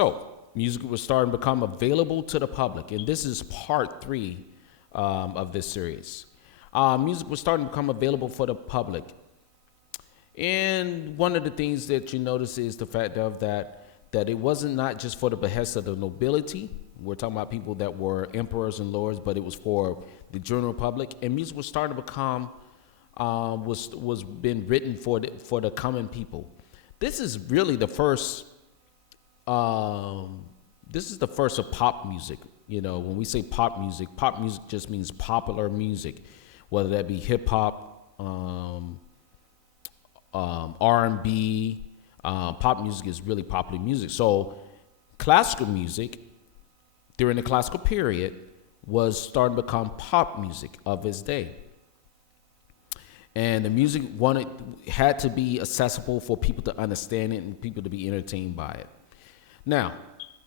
So, music was starting to become available to the public, and this is part three of this series. Music was starting to become available for the public, and one of the things that you notice is the fact of that it wasn't not just for the behest of the nobility. We're talking about people that were emperors and lords, but it was for the general public, and music was starting to become was been written for the common people. This is really the first this is the first of pop music. You know, when we say pop music just means popular music, whether that be hip hop, R&B. Pop music is really popular music. So classical music during the classical period was starting to become pop music of its day. And the music had to be accessible for people to understand it and people to be entertained by it. Now,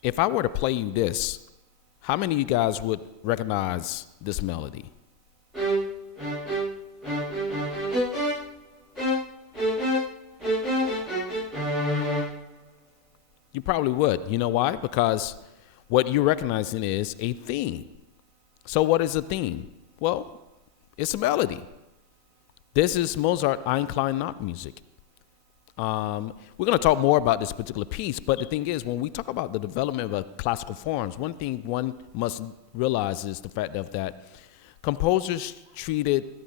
if I were to play you this, how many of you guys would recognize this melody? You probably would. You know why? Because what you're recognizing is a theme. So what is a theme? Well, it's a melody. This is Mozart Ein Klein Not music. We're going to talk more about this particular piece, but the thing is, when we talk about the development of classical forms, one thing one must realize is the fact of that composers treated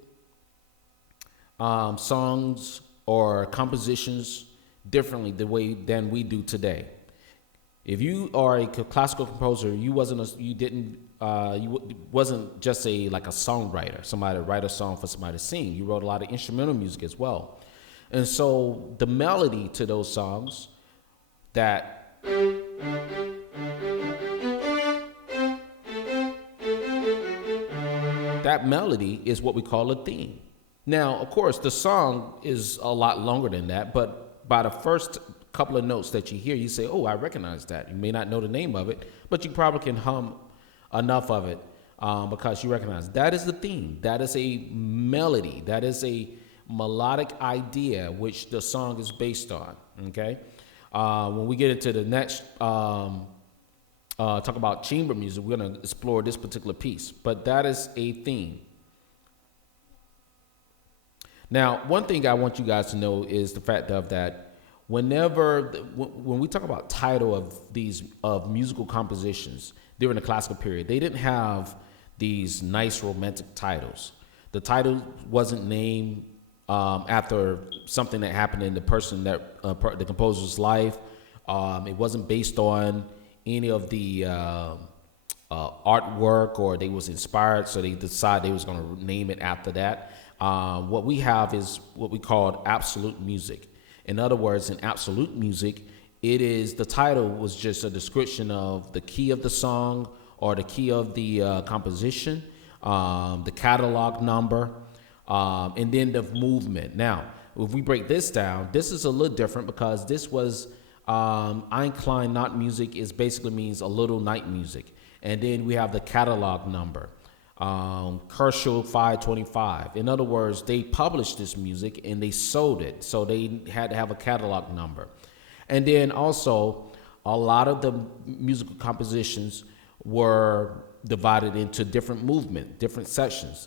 songs or compositions differently than we do today. If you are a classical composer, you wasn't just a songwriter, somebody to write a song for somebody to sing. You wrote a lot of instrumental music as well. And so the melody to those songs, that melody is what we call a theme. Now, of course, the song is a lot longer than that, but by the first couple of notes that you hear, you say, oh, I recognize that. You may not know the name of it, but you probably can hum enough of it because you recognize that is the theme. That is a melody. That is a melodic idea which the song is based on. Okay, when we get into the next talk about chamber music, we're going to explore this particular piece, but that is a theme. Now, one thing I want you guys to know is the fact of that when we talk about title of musical compositions during the classical period, they didn't have these nice romantic titles. The title wasn't named after something that happened in the the composer's life. It wasn't based on any of the artwork, or they was inspired, so they decided they was going to name it after that. What we have is what we call absolute music. In other words, in absolute music, the title was just a description of the key of the song or the key of the composition, the catalog number, and then the movement. Now, if we break this down, this is a little different because this was Ein Klein Not music basically means a little night music. And then we have the catalog number, Kershaw 525. In other words, they published this music and they sold it, so they had to have a catalog number. And then also, a lot of the musical compositions were divided into different movement, different sections.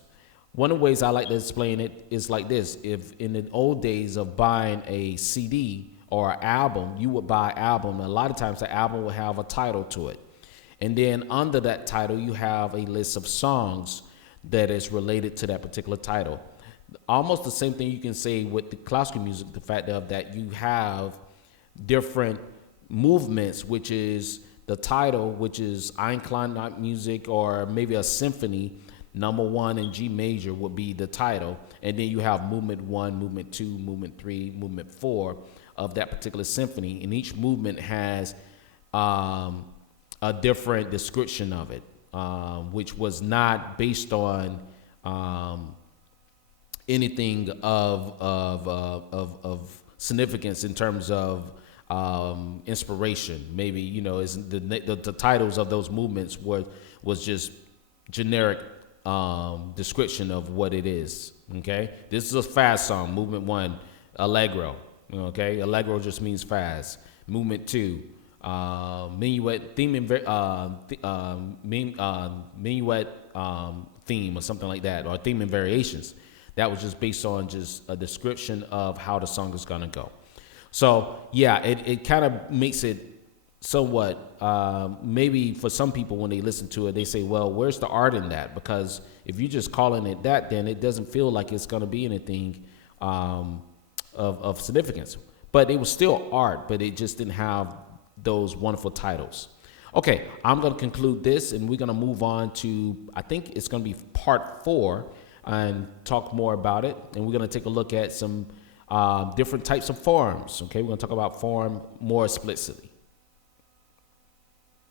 One of the ways I like to explain it is like this. If in the old days of buying a CD or an album, you would buy an album, and a lot of times the album would have a title to it. And then under that title, you have a list of songs that is related to that particular title. Almost the same thing you can say with the classical music, the fact that you have different movements, which is the title, which is Ein Klein Not music, or maybe a symphony, number 1 in G major would be the title. And then you have movement 1, movement 2, movement 3, movement 4 of that particular symphony. And each movement has a different description of it, which was not based on anything of significance in terms of inspiration. Maybe is the titles of those movements was just generic description of what it is. Okay, this is a fast song. Movement 1, Allegro. Okay, Allegro just means fast. Movement 2, minuet theme and minuet theme or something like that, or theme and variations. That was just based on just a description of how the song is gonna go. So yeah, it kind of makes it somewhat maybe for some people when they listen to it, they say, well, where's the art in that? Because if you're just calling it that, then it doesn't feel like it's going to be anything of significance. But it was still art, but it just didn't have those wonderful titles. Okay, I'm going to conclude this, and we're going to move on to, I think it's going to be part 4, and talk more about it. And we're going to take a look at some different types of forms. Okay, we're going to talk about form more explicitly.